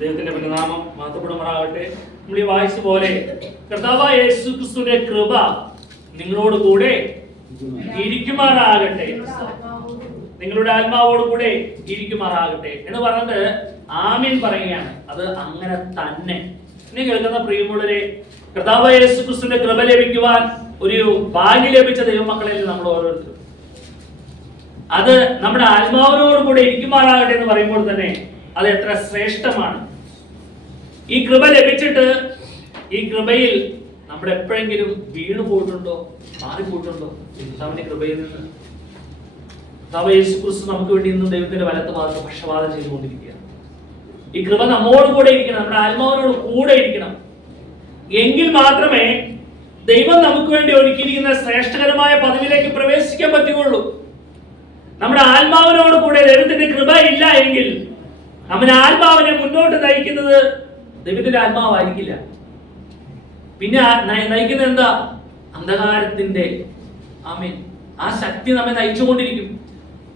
ദൈവത്തിന്റെ നാമം മഹത്വപ്പെടുമാറാകട്ടെ. നമ്മൾ ഈ വായിച്ച പോലെ കർത്താവായ യേശു ക്രിസ്തുവിന്റെ കൃപ നിങ്ങളോട് കൂടെ ഇരിക്കുമാറാകട്ടെ, നിങ്ങളുടെ ആത്മാവോട് കൂടെ ഇരിക്കുമാറാകട്ടെ എന്ന് പറഞ്ഞത് ആമീൻ പറയുകയാണ്. അത് അങ്ങനെ തന്നെ. ഇനി കേൾക്കുന്ന പ്രിയമുള്ളവരെ, കർത്താവായ യേശു ക്രിസ്തുവിന്റെ കൃപ ലഭിക്കുവാൻ ഒരു ഭാഗ്യം ലഭിച്ച ദൈവമക്കളിൽ നമ്മൾ ഓരോരുത്തരും അത് നമ്മുടെ ആത്മാവിനോട് കൂടെ ഇരിക്കുമാറാകട്ടെ എന്ന് പറയുമ്പോൾ തന്നെ അത് എത്ര ശ്രേഷ്ഠമാണ്. ഈ കൃപ ലഭിച്ചിട്ട് ഈ കൃപയിൽ നമ്മൾ എപ്പോഴെങ്കിലും വീണു പോയിട്ടുണ്ടോ, മാറിപ്പോയിട്ടുണ്ടോ? കർത്താവിന്റെ കൃപയിൽ നിന്ന് കർത്താവ് യേശു ക്രിസ്തു നമുക്ക് വേണ്ടി ഇന്നും ദൈവത്തിന്റെ വലത്ത് ഭാഗത്ത് പക്ഷപാതം ചെയ്തുകൊണ്ടിരിക്കുകയാണ്. ഈ കൃപ നമ്മോട് കൂടെ ഇരിക്കണം, നമ്മുടെ ആത്മാവിനോട് കൂടെ ഇരിക്കണം. എങ്കിൽ മാത്രമേ ദൈവം നമുക്ക് വേണ്ടി ഒരുക്കിയിരിക്കുന്ന ശ്രേഷ്ഠകരമായ പദവിയിലേക്ക് പ്രവേശിക്കാൻ പറ്റുകയുള്ളൂ. നമ്മുടെ ആത്മാവിനോട് കൂടെ ദൈവത്തിന്റെ കൃപ ഇല്ല എങ്കിൽ നമ്മുടെ ആത്മാവിനെ മുന്നോട്ട് നയിക്കുന്നത് ദൈവത്തിന്റെ ആത്മാവായിരിക്കില്ല. പിന്നെ നയിക്കുന്നത് എന്താ? അന്ധകാരത്തിന്റെ ആമേൻ ആ ശക്തി നമ്മെ നയിച്ചുകൊണ്ടിരിക്കും.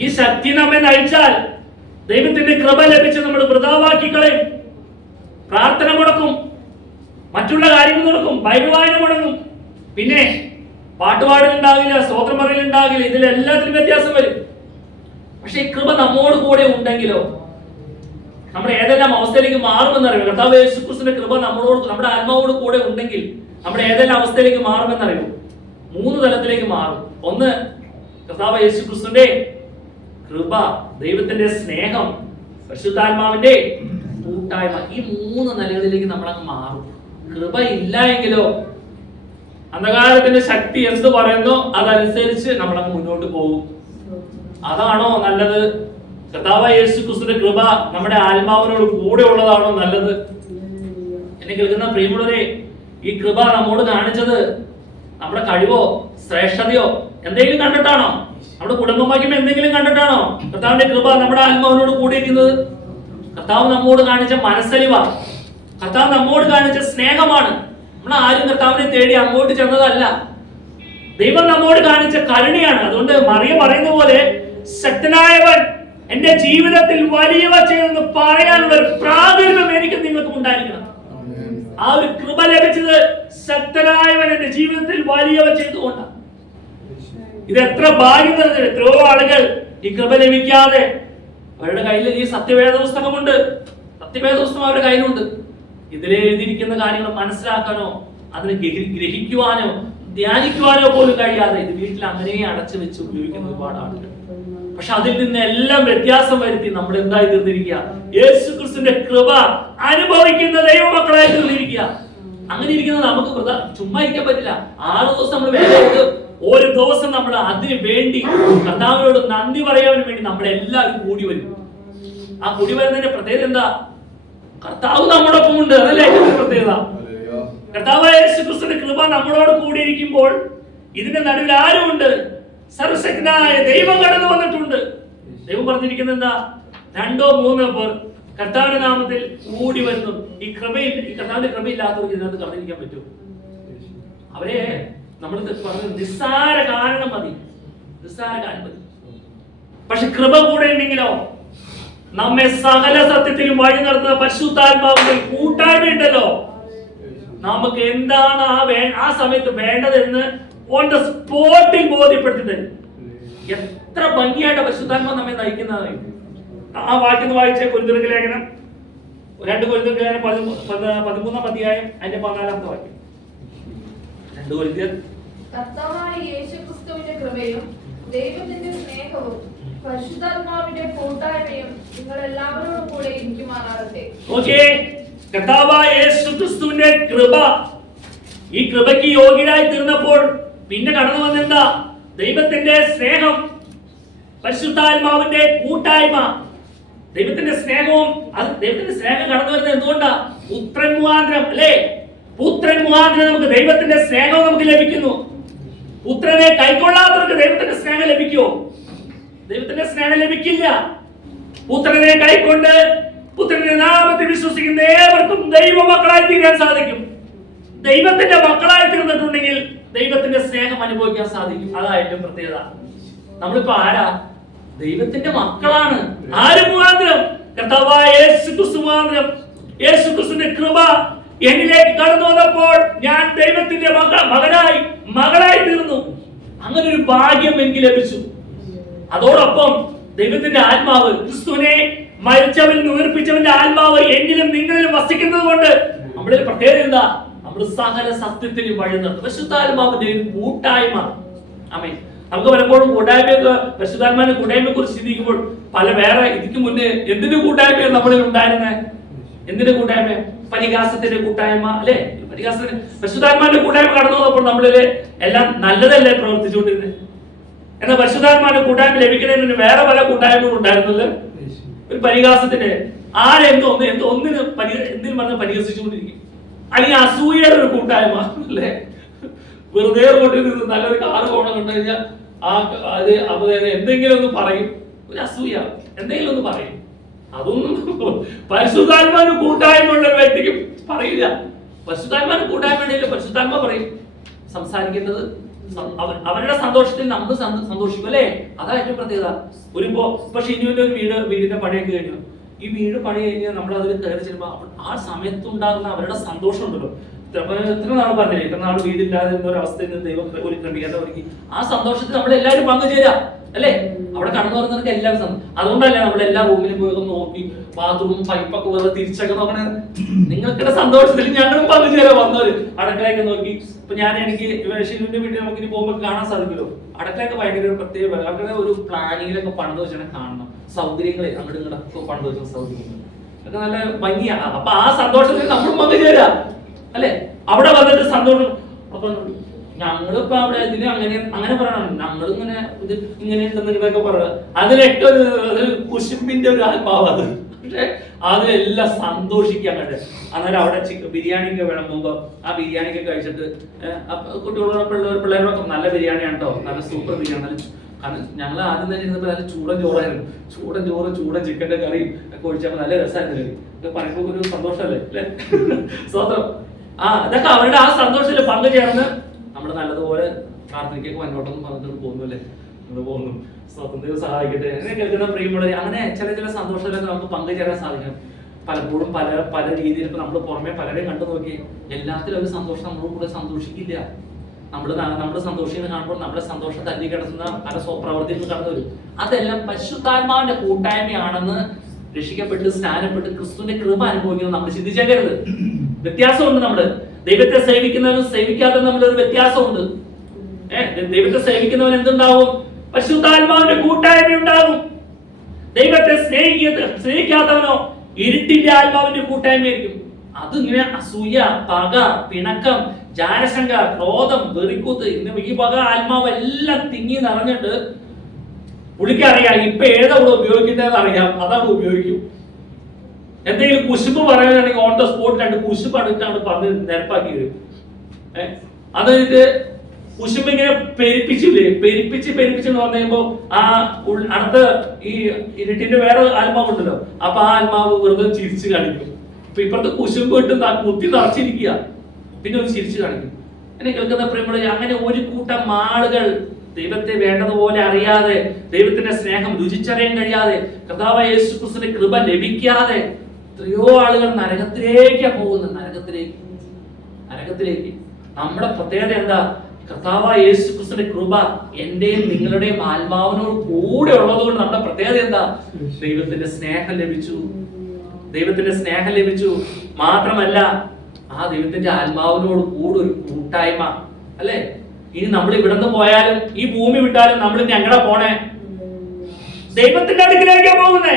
ഈ ശക്തി നമ്മെ നയിച്ചാൽ ദൈവത്തിന്റെ കൃപ ലഭിച്ച് നമ്മൾ വൃഥാവാക്കി കളയും. പ്രാർത്ഥന മുടക്കും, മറ്റുള്ള കാര്യങ്ങൾ നടക്കും, ബൈബിൾ വായന മുടങ്ങും, പിന്നെ പാട്ടുപാടലുണ്ടാകില്ല, സ്തോത്രം പറയലുണ്ടാകില്ല, ഇതിലെല്ലാത്തിലും വ്യത്യാസം വരും. പക്ഷെ ഈ കൃപ നമ്മോട് കൂടെ ഉണ്ടെങ്കിലോ നമ്മൾ ഏതെല്ലാം അവസ്ഥയിലേക്ക് മാറുമെന്നറിയോ? കർത്താവ് യേശു ക്രിസ്തുവിന്റെ കൃപ നമ്മളോട്, നമ്മുടെ ആത്മാവോട് കൂടെ ഉണ്ടെങ്കിൽ നമ്മൾ ഏതെല്ലാം അവസ്ഥയിലേക്ക് മാറുമെന്നറിയോ? 3 തലത്തിലേക്ക് മാറും. ഒന്ന്, കർത്താവ് യേശു ക്രിസ്തുവിന്റെ കൃപ, ദൈവത്തിന്റെ സ്നേഹം, പരിശുദ്ധാത്മാവിന്റെ കൂട്ടായ്മ. ഈ 3 നിലകളിലേക്ക് നമ്മൾ അങ്ങ് മാറും. കൃപ ഇല്ല എങ്കിലോ അന്ധകാരത്തിന്റെ ശക്തി എന്ത് പറയുന്നോ അതനുസരിച്ച് നമ്മൾ അങ്ങ് മുന്നോട്ട് പോകും. അതാണോ നല്ലത്? കർത്താവായ യേശു ക്രിസ്തുവിന്റെ കൃപ നമ്മുടെ ആത്മാവിനോട് കൂടെ ഉള്ളതാണോ നല്ലത്? എന്നെ കേൾക്കുന്ന പ്രിയമുള്ളവരെ, ഈ കൃപ നമ്മോട് കാണിച്ചത് നമ്മുടെ കഴിവോ ശ്രേഷ്ഠതയോ എന്തെങ്കിലും കണ്ടിട്ടാണോ? നമ്മുടെ കുടുംബഭാഗ്യം എന്തെങ്കിലും കണ്ടിട്ടാണോ കർത്താവിന്റെ കൃപ നമ്മുടെ ആത്മാവിനോട് കൂടിയിരിക്കുന്നത്? കർത്താവ് നമ്മോട് കാണിച്ച മനസ്സലിവാണ്, കർത്താവ് നമ്മോട് കാണിച്ച സ്നേഹമാണ്. നമ്മൾ ആരും കർത്താവിനെ തേടി അങ്ങോട്ട് ചെന്നതല്ല, ദൈവം നമ്മോട് കാണിച്ച കരുണയാണ്. അതുകൊണ്ട് മറിയ പറയുന്ന പോലെ, ശക്തനായവൻ എന്റെ ജീവിതത്തിൽ വലിയവ ചെയ്തെന്ന് പറയാനുള്ള ഒരു പ്രാഗൽഭ്യം എനിക്ക് നിങ്ങൾക്ക് ഉണ്ടായിരിക്കണം. ആ ഒരു കൃപ ലഭിച്ചത് ശക്തനായവൻ എന്റെ ജീവിതത്തിൽ വലിയവ ചെയ്തുകൊണ്ടാണ്. ഇത് എത്ര ഭാഗ്യം നിറഞ്ഞത്! എത്രയോ ആളുകൾ ഈ കൃപ ലഭിക്കാതെ അവരുടെ കയ്യിൽ ഈ സത്യവേദ പുസ്തകമുണ്ട്, സത്യവേദ പുസ്തകം അവരുടെ കയ്യിലുണ്ട്. ഇതിലെ എഴുതിയിരിക്കുന്ന കാര്യങ്ങൾ മനസ്സിലാക്കാനോ അതിനെ ഗ്രഹിക്കുവാനോ ധ്യാനിക്കുവാനോ പോലും കഴിയാതെ ഇത് വീട്ടിൽ അങ്ങനെ അടച്ചു വെച്ച് ഉപയോഗിക്കുന്ന ഒരുപാട് ആളുകൾ. പക്ഷെ അതിൽ നിന്ന് എല്ലാം വ്യത്യാസം വരുത്തി നമ്മൾ എന്തായി തീർന്നിരിക്കുക? യേശു ക്രിസ്തുവിന്റെ കൃപ അനുഭവിക്കുന്ന ദൈവമക്കളായി തീർന്നിരിക്കുക. അങ്ങനെ ഇരിക്കുന്നത് നമുക്ക് ചുമ്മാ ഇരിക്കാൻ പറ്റില്ല. 6 ദിവസം നമ്മൾ വേദന, ഒരു ദിവസം നമ്മൾ അതിന് വേണ്ടി കർത്താവിനോട് നന്ദി പറയാൻ വേണ്ടി നമ്മളെല്ലാവരും കൂടി വരും. ആ കൂടി വരുന്നതിന്റെ പ്രത്യേകത എന്താ? കർത്താവ് നമ്മോടൊപ്പം ഉണ്ട്. അതല്ലേ ഏറ്റവും പ്രത്യേകത. കർത്താവായ യേശു ക്രിസ്തുവിന്റെ കൃപ നമ്മളോട് കൂടിയിരിക്കുമ്പോൾ ഇതിന്റെ നടുവിൽ ആരുമുണ്ട്? സർവശക്തനായ ദൈവം കടന്നു വന്നിട്ടുണ്ട്. ദൈവം പറഞ്ഞിരിക്കുന്നത് എന്താ? 2 or 3 പേർ കർത്താവിന്റെ നാമത്തിൽ കൂടി വരുന്നു. ഈ കൃപയിൽ, ഈ കർത്താവിന്റെ കൃപയില്ലാത്തവർക്ക് ഇതിനകത്ത് കടന്നിരിക്കാൻ പറ്റും? അവരെ നമ്മൾ പറഞ്ഞു നിസ്സാര കാരണം മതി, നിസ്സാര കാരണം മതി. പക്ഷെ കൃപ കൂടെ ഉണ്ടെങ്കിലോ നമ്മെ സകല സത്യത്തിലും വഴി നടത്തുന്ന പരിശുദ്ധാത്മാവിന്റെ കൂട്ടായ്മ ഉണ്ടല്ലോ. നമുക്ക് എന്താണ് ആ സമയത്ത് വേണ്ടതെന്ന് ഓൺ ദ സ്പോട്ടിൽ ബോധ്യപ്പെടുത്തി തരും. എത്ര ഭംഗിയായിട്ട് പരിശുദ്ധാത്മാവ് നമ്മെ നയിക്കുന്നത്. ആ വാക്യം വായിച്ച കൊരിന്ത്യർക്ക് ലേഖനം, 2 കൊരിന്ത്യർക്ക് ലേഖനം 13-ാം അധ്യായം അതിന്റെ 14-ാമത്തെ വാക്യം. 2 കൊരിന്ത്യർ. കർത്താവായ യേശുക്രിസ്തുവിന്റെ കൃപയും ദൈവത്തിന്റെ സ്നേഹവും പരിശുദ്ധാത്മാവിന്റെ കൂട്ടായ്മയും നിങ്ങൾ എല്ലാവരോടും കൂടെ ഇരിക്കുമാറാകട്ടെ. ഓക്കേ, കർത്താവായ യേശുക്രിസ്തുവിന്റെ കൃപ, ഈ കൃപയ്ക്ക് യോഗ്യരായി തീർന്നപ്പോൾ പിന്നെ കടന്നു വന്നെന്താ? ദൈവത്തിന്റെ സ്നേഹം, പരിശുദ്ധാത്മാവിന്റെ കൂട്ടായ്മ. ദൈവത്തിന്റെ സ്നേഹവും, അത് ദൈവത്തിന്റെ സ്നേഹം കടന്നു വരുന്നത് എന്തുകൊണ്ടാ? പുത്രൻ മുഖാന്തരം അല്ലേ? പുത്രൻ മുഖാന്തരം നമുക്ക് ദൈവത്തിന്റെ സ്നേഹം നമുക്ക് ലഭിക്കുന്നു. പുത്രനെ കൈക്കൊള്ളാത്തവർക്ക് ദൈവത്തിന്റെ സ്നേഹം ലഭിക്കുമോ? ദൈവത്തിന്റെ സ്നേഹം ലഭിക്കില്ല. പുത്രനെ കൈക്കൊണ്ട് പുത്രന്റെ നാമത്തിൽ വിശ്വസിക്കുന്ന ഏവർക്കും ദൈവമക്കളായി തീരാൻ സാധിക്കും. ദൈവത്തിന്റെ മക്കളായി തീർന്നിട്ടുണ്ടെങ്കിൽ ദൈവത്തിന്റെ സ്നേഹം അനുഭവിക്കാൻ സാധിക്കും. അതാ ഏറ്റവും പ്രത്യേകത. നമ്മളിപ്പോ ആരാ? ദൈവത്തിന്റെ മക്കളാണ്. ആര് മുഖാന്തരം? കർത്താവായ യേശു ക്രിസ്തു മുഖാന്തരം. യേശുക്രിസ്തുവിന്റെ കൃപ എന്നിലേക്ക് കടന്നു വന്നപ്പോൾ ഞാൻ ദൈവത്തിന്റെ മകളായി തീർന്നു. അങ്ങനെ ഒരു ഭാഗ്യം എനിക്ക് ലഭിച്ചു. അതോടൊപ്പം ദൈവത്തിന്റെ ആത്മാവ്, ക്രിസ്തുവിനെ മരിച്ചവൻ ഉയർപ്പിച്ചവന്റെ ആത്മാവ് എന്നിലും നിങ്ങളിലും വസിക്കുന്നത് കൊണ്ട് നമ്മുടെ പ്രത്യേകത എന്താ? നമ്മൾ സകല സത്യത്തിന് വഴി നടത്തും. പരിശുദ്ധാത്മാവിന്റെ ഒരു കൂട്ടായ്മ. ആമേൻ. നമുക്ക് പലപ്പോഴും കൂട്ടായ്മയൊക്കെ, പരിശുദ്ധാത്മാവിന്റെ കൂട്ടായ്മയെ കുറിച്ച് ചിന്തിക്കുമ്പോൾ പല വേറെ ഇതിക്ക് മുന്നേ എന്തിന്റെ കൂട്ടായ്മയാണ് നമ്മളിൽ ഉണ്ടായിരുന്നത്? എന്തിന്റെ കൂട്ടായ്മ? പരിഹാസത്തിന്റെ കൂട്ടായ്മ, അല്ലെ? പരിഹാസത്തിന് പരിശുദ്ധാത്മാവിന്റെ കൂട്ടായ്മ കടന്നു വന്നപ്പോൾ നമ്മളില് എല്ലാം നല്ലതല്ലേ പ്രവർത്തിച്ചുകൊണ്ടിരുന്നത്. എന്നാൽ പരിശുദ്ധാത്മാവിന്റെ കൂട്ടായ്മ ലഭിക്കുന്നതിന് വേറെ പല കൂട്ടായ്മകളും ഉണ്ടായിരുന്നത്. ഒരു പരിഹാസത്തിന്റെ ഒന്നിന് എന്തിനും പറഞ്ഞ് പരിഹസിച്ചുകൊണ്ടിരിക്കും. അല്ലെങ്കിൽ അസൂയയുടെ ഒരു കൂട്ടായ്മ, അല്ലെ? വെറുതെ റോട്ടിൽ നിന്ന് നല്ലൊരു കാറ് പോകണം കണ്ടു കഴിഞ്ഞാൽ എന്തെങ്കിലും ഒന്ന് പറയും. ഒരു അസൂയ, എന്തെങ്കിലും ഒന്ന് പറയും. അതൊന്നും പരിശുദ്ധാത്മാവിന് കൂട്ടായ്മ ഉള്ള ഒരു വ്യക്തിക്ക് പറയില്ല. പരിശുദ്ധാത്മാവിന് കൂട്ടായ്മ ഉണ്ടെങ്കിൽ പരിശുദ്ധാത്മ പറയും. സംസാരിക്കേണ്ടത് അവരുടെ സന്തോഷത്തിൽ നമ്മൾ സന്തോഷിക്കും, അല്ലേ? അതാ ഏറ്റവും പ്രത്യേകത. പക്ഷെ ഇനി ഒരു വീടിന്റെ പണിയൊക്കെ കഴിഞ്ഞു. ഈ വീട് പണി കഴിഞ്ഞാൽ നമ്മൾ അതിൽ കയറി ചെല്ലുമ്പോൾ ആ സമയത്തുണ്ടാകുന്ന അവരുടെ സന്തോഷം ഉണ്ടല്ലോ. എത്ര നാൾ പറഞ്ഞില്ലേ, ഇത്ര നാൾ വീടില്ലാതെ ഒരു അവസ്ഥയിൽ നിന്ന് ദൈവം ഒരു ക്രമീകരണം ഒരുക്കി. ആ സന്തോഷത്തിൽ നമ്മൾ എല്ലാവരും പങ്കുചേരാം, അല്ലേ? അവിടെ കടന്നു വരുന്നവർക്ക് എല്ലാവരും അതുകൊണ്ടല്ലേ നമ്മളെല്ലാ റൂമിലും പോയി നോക്കി ബാത്റൂമും പൈപ്പൊക്കെ വേറെ തിരിച്ചൊക്കെ നോക്കണേ. നിങ്ങൾക്കിടെ സന്തോഷത്തിൽ ഞങ്ങളും പങ്കുചേരാൻ വന്നവര് അടുക്കളയൊക്കെ നോക്കി. ഇപ്പൊ എനിക്ക് ഷിനുവിന്റെ വീട്ടിൽ നമുക്ക് ഇനി പോകുമ്പോൾ കാണാൻ സാധിക്കുമല്ലോ. അടുക്കളയൊക്കെ ഭയങ്കര ഒരു പ്രത്യേക അവിടെ ഒരു പ്ലാനിങ്ങിലൊക്കെ പണിത് വെച്ചാൽ കാണണം. സൗകര്യങ്ങളെ അങ്ങോട്ട് ഇങ്ങോട്ടൊക്കെ പണിത് വെച്ച സൗകര്യങ്ങൾ ഒക്കെ നല്ല ഭംഗിയാണ്. അപ്പൊ ആ സന്തോഷത്തിൽ നമ്മളും പങ്കുചേരാ, അല്ലെ? അവിടെ വന്നിട്ട് സന്തോഷം. അപ്പൊ ഞങ്ങളിപ്പോ അവിടെ ഇതിന് അങ്ങനെ പറയണം, ഞങ്ങളിങ്ങനെ ഇത് ഇങ്ങനെ ഉണ്ടെന്നൊക്കെ പറയുക. അതിനൊക്കെ ഒരു കുശുമ്പിന്റെ ഒരു ആത്മാവ് അത്. പക്ഷെ അതിലെല്ലാം സന്തോഷിക്കാൻ കണ്ടത്. അന്നേരം അവിടെ ബിരിയാണി ഒക്കെ വിളമ്പുമ്പോ ആ ബിരിയാണി ഒക്കെ കഴിച്ചിട്ട് പിള്ളേരോടൊക്കെ നല്ല ബിരിയാണിയാണ് കേട്ടോ, നല്ല സൂപ്പർ ബിരിയാണി. കാരണം ഞങ്ങൾ ആദ്യം തന്നെ ഇരുന്നപ്പോ നല്ല ചൂടൻ ചോറായിരുന്നു. ചൂടൻ ചിക്കന്റെ കറിയും ഒക്കെ ഒഴിച്ചപ്പോ നല്ല രസമായിരുന്നു കറി. ഇത് പറയുമ്പോ ഒരു സന്തോഷമല്ലേ, അല്ലെ? സ്വന്തം ഇതൊക്കെ അവരുടെ ആ സന്തോഷത്തിൽ പങ്കുചേർന്ന് നമ്മൾ നല്ലതുപോലെ പ്രാർത്ഥനയ്ക്കൊക്കെ മുന്നോട്ടൊന്നും പറഞ്ഞിട്ട് പോകുന്നല്ലേ, നമ്മൾ പോകുന്നു. സ്വതന്ത്രം സഹായിക്കട്ടെ. അങ്ങനെ കേൾക്കുന്ന പ്രിയമുള്ളവരെ, അങ്ങനെ ചില സന്തോഷത്തിലൊക്കെ നമുക്ക് പങ്കുചേരാൻ സാധിക്കും. പലപ്പോഴും പല രീതിയിൽ ഇപ്പൊ നമ്മൾ പുറമെ പലരെയും കണ്ടു നോക്കി എല്ലാത്തിലും ഒരു സന്തോഷം നമ്മളോട് കൂടെ സന്തോഷിക്കില്ല. നമ്മൾ സന്തോഷിക്കുന്നത് കാണുമ്പോൾ നമ്മുടെ സന്തോഷം തല്ലി കിടത്തുന്ന പല പ്രവർത്തികൾ കടന്നു വരും. അതെല്ലാം പരിശുദ്ധാത്മാവിന്റെ കൂട്ടായ്മയാണെന്ന് രക്ഷിക്കപ്പെട്ട് സ്നാനപ്പെട്ട് ക്രിസ്തുവിന്റെ കൃപ അനുഭവിക്കുന്നത് നമ്മൾ ചിന്തിച്ചേക്കരുത്. വ്യത്യാസമുണ്ട്. നമ്മള് ദൈവത്തെ സേവിക്കുന്നവനും സേവിക്കാത്തവനും തമ്മിലൊരു വ്യത്യാസമുണ്ട്. ദൈവത്തെ സേവിക്കുന്നവൻ എന്തുണ്ടാവും? പരിശുദ്ധാത്മാവിന്റെ കൂട്ടായ്മ ഉണ്ടാകും. ദൈവത്തെ സ്നേഹിക്കാത്തവനോ ഇരുട്ടിന്റെ ആത്മാവിന്റെ കൂട്ടായ്മയായിരിക്കും. അതിങ്ങനെ അസൂയ, പക, പിണക്കം, ജാരശങ്ക, ക്രോധം, വെറിക്കൂത്ത് ഈ വക ആത്മാവെല്ലാം തിങ്ങി നിറഞ്ഞിട്ട് പുള്ളിക്കറിയാം ഇപ്പൊ ഏതാണ് ഉപയോഗിക്കേണ്ടതെന്ന് അറിയാം, അതാണ് ഉപയോഗിക്കും. എന്തെങ്കിലും കുശുമ്പ് പറയാനാണെങ്കിൽ ഓൺ ദ സ്പോട്ട് രണ്ട് കുശുമ്പ് അടുത്താണ് പറഞ്ഞ് നിരപ്പാക്കി വരും. അതായത് കുശുമ്പ് ഇങ്ങനെ പെരിപ്പിച്ച് എന്ന് പറയുമ്പോ ആ അടുത്ത ഈ ഇരുട്ടിന്റെ വേറെ ആത്മാവുണ്ടല്ലോ, അപ്പൊ ആ ആത്മാവ് വെറുതെ ചിരിച്ചു കാണിക്കും. അപ്പൊ ഇപ്പുറത്തെ കുശുമ്പ് ഇട്ട് കുത്തി നിറച്ചിരിക്കുക, പിന്നെ ഒന്ന് ചിരിച്ചു കാണിക്കും. എന്നെ കേൾക്കുന്ന പ്രിയമുള്ളവരെ, അങ്ങനെ ഒരു കൂട്ടം ആളുകൾ ദൈവത്തെ വേണ്ടതുപോലെ അറിയാതെ, ദൈവത്തിന്റെ സ്നേഹം രുചിച്ചറിയാൻ കഴിയാതെ, കർത്താവായ യേശുക്രിസ്തുവിന്റെ കൃപ ലഭിക്കാതെ എത്രയോ ആളുകൾ നരകത്തിലേക്കാണ് പോകുന്നത്. നരകത്തിലേക്ക്. നമ്മുടെ പ്രത്യേകത എന്താ? കർത്താവായ യേശുക്രിസ്തുവിന്റെ കൃപ എന്റെയും നിങ്ങളുടെയും ആത്മാവിനോട് കൂടെ ഉള്ളതുകൊണ്ട് നമ്മുടെ പ്രത്യേകത എന്താ? ദൈവത്തിന്റെ സ്നേഹം ലഭിച്ചു. മാത്രമല്ല ആ ദൈവത്തിന്റെ ആത്മാവിനോട് കൂടെ ഒരു കൂട്ടായ്മ, അല്ലെ? ഇനി നമ്മൾ ഇവിടുന്ന് പോയാലും ഈ ഭൂമി വിട്ടാലും നമ്മൾ ഇനി എങ്ങടെ പോണേ? ദൈവത്തിന്റെ അടുക്കിലേക്കാണ് പോകുന്നേ.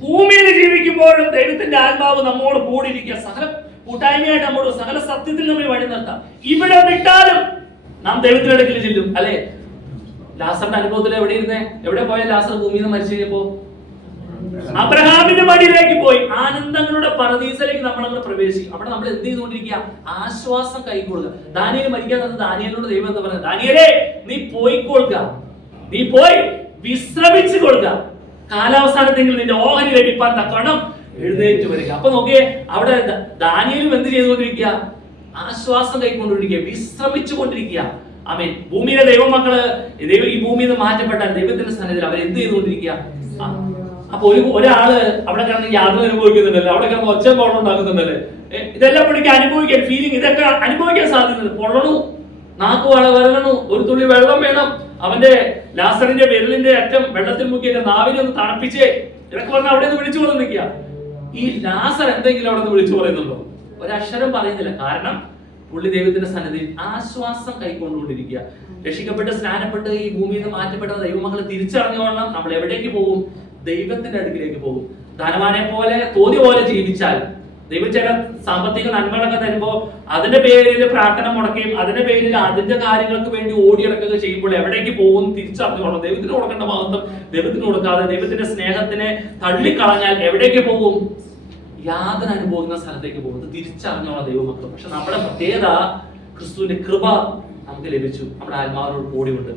ഭൂമിയിൽ ജീവിക്കുമ്പോഴും ദൈവത്തിന്റെ ആത്മാവ് നമ്മോട് കൂടിയിരിക്കുക. സകല കൂട്ടായ്മയായിട്ട് നമ്മോട് സകല സത്യത്തിൽ നമ്മൾ വഴി നിർത്താം. ഇവിടെ വിട്ടാലും നാം ദൈവത്തിന്റെ അടുക്കൽ ചെല്ലും, അല്ലെ? ലാസറിന്റെ അനുഭവത്തിൽ എവിടെ പോയ ലാസർ ഭൂമിയിൽ നിന്ന് മരിച്ചു കഴിഞ്ഞപ്പോ അബ്രഹാമിന്റെ മടിയിലേക്ക് പോയി. ആനന്ദങ്ങളുടെ പരദീസയിലേക്ക് നമ്മളങ്ങനെ പ്രവേശിക്കും. അവിടെ നമ്മൾ എന്ത് ചെയ്തുകൊണ്ടിരിക്കുക? ആശ്വാസം കൈക്കൊള്ളുക. ദാനിയേൽ മരിക്കാൻ തന്നത് ദാനിയേലിനോട് ദൈവം എന്താ പറയുന്നത്? ദാനിയേലേ, നീ പോയിക്കൊള്ളുക, നീ പോയി വിശ്രമിച്ചു കൊള്ളുക, കാലാവസാനത്തെങ്കിൽ നിന്റെ ഓഹരി ലഭിപ്പാൻ തക്കണം എഴുന്നേറ്റ് വരിക. അപ്പൊ നോക്കിയേ, അവിടെ ദാനിയേലും എന്ത് ചെയ്തുകൊണ്ടിരിക്കുക? ആശ്വാസം കൈക്കൊണ്ടിരിക്കുക, വിശ്രമിച്ചു കൊണ്ടിരിക്കുക. ആമേൻ. ഭൂമിയിലെ ദൈവമക്കള് ഈ ഭൂമിയിൽ നിന്ന് മാറ്റപ്പെട്ടാൽ ദൈവത്തിന്റെ സന്നിധിയിൽ അവർ എന്ത് ചെയ്തുകൊണ്ടിരിക്കുക? അപ്പൊ ഒരാള് അവിടെ കിടന്ന് യാതൊരു അനുഭവിക്കുന്നുണ്ടല്ലോ, അവിടെ കിടന്ന് ഒച്ച ബോളം ഉണ്ടാക്കുന്നുണ്ടല്ലേ, ഇതെല്ലാം പുള്ളിക്ക് അനുഭവിക്കാൻ ഫീലിംഗ് ഇതൊക്കെ അനുഭവിക്കാൻ സാധിക്കുന്നുണ്ട്. പൊള്ളണു, നാക്ക് വരളണു, ഒരു തുള്ളി വെള്ളം വേണം, അവന്റെ ലാസറിന്റെ വിരലിന്റെ അറ്റം വെള്ളത്തിൽ മുക്കി എന്റെ നാവിനെ ഒന്ന് തണുപ്പിച്ചേ, ഇതൊക്കെ പറഞ്ഞ അവിടെ നിന്ന് വിളിച്ചു പറഞ്ഞു നിൽക്കുക. ഈ ലാസർ എന്തെങ്കിലും അവിടെ നിന്ന് വിളിച്ചു പറയുന്നുണ്ടോ? ഒരക്ഷരം പറയുന്നില്ല. കാരണം പുള്ളി ദൈവത്തിന്റെ സന്നിധിയിൽ ആശ്വാസം കൈക്കൊണ്ടുകൊണ്ടിരിക്കുക. രക്ഷിക്കപ്പെട്ട് സ്നാനപ്പെട്ട് ഈ ഭൂമിയിൽ നിന്ന് മാറ്റപ്പെട്ട ദൈവമക്കൾ തിരിച്ചറിഞ്ഞുകൊള്ളണം നമ്മൾ എവിടേക്ക് പോകും? ദൈവത്തിന്റെ അടുക്കിലേക്ക് പോകും. ധനവാനെ പോലെ തോന്നിയ പോലെ ജീവിച്ചാൽ ദൈവം ചില സാമ്പത്തിക നന്മകളൊക്കെ തരുമ്പോ അതിന്റെ പേരിൽ പ്രാർത്ഥന മുടക്കുകയും അതിന്റെ പേരിൽ അതിന്റെ കാര്യങ്ങൾക്ക് വേണ്ടി ഓടിയിറക്കുക ചെയ്യുമ്പോൾ എവിടേക്ക് പോകും തിരിച്ചറിഞ്ഞോളാം. ദൈവത്തിന് കൊടുക്കേണ്ട മഹത്വം ദൈവത്തിന് കൊടുക്കാതെ ദൈവത്തിന്റെ സ്നേഹത്തിനെ തള്ളിക്കളഞ്ഞാൽ എവിടേക്ക് പോകും? യാതന അനുഭവിക്കുന്ന സ്ഥലത്തേക്ക് പോകും. തിരിച്ചറിഞ്ഞോളാം ദൈവമക്കൾ. പക്ഷെ നമ്മുടെ പ്രത്യേകത ക്രിസ്തുവിന്റെ കൃപ നമുക്ക് ലഭിച്ചു, നമ്മുടെ ആത്മാവിനോട് കൂടിയുണ്ട്.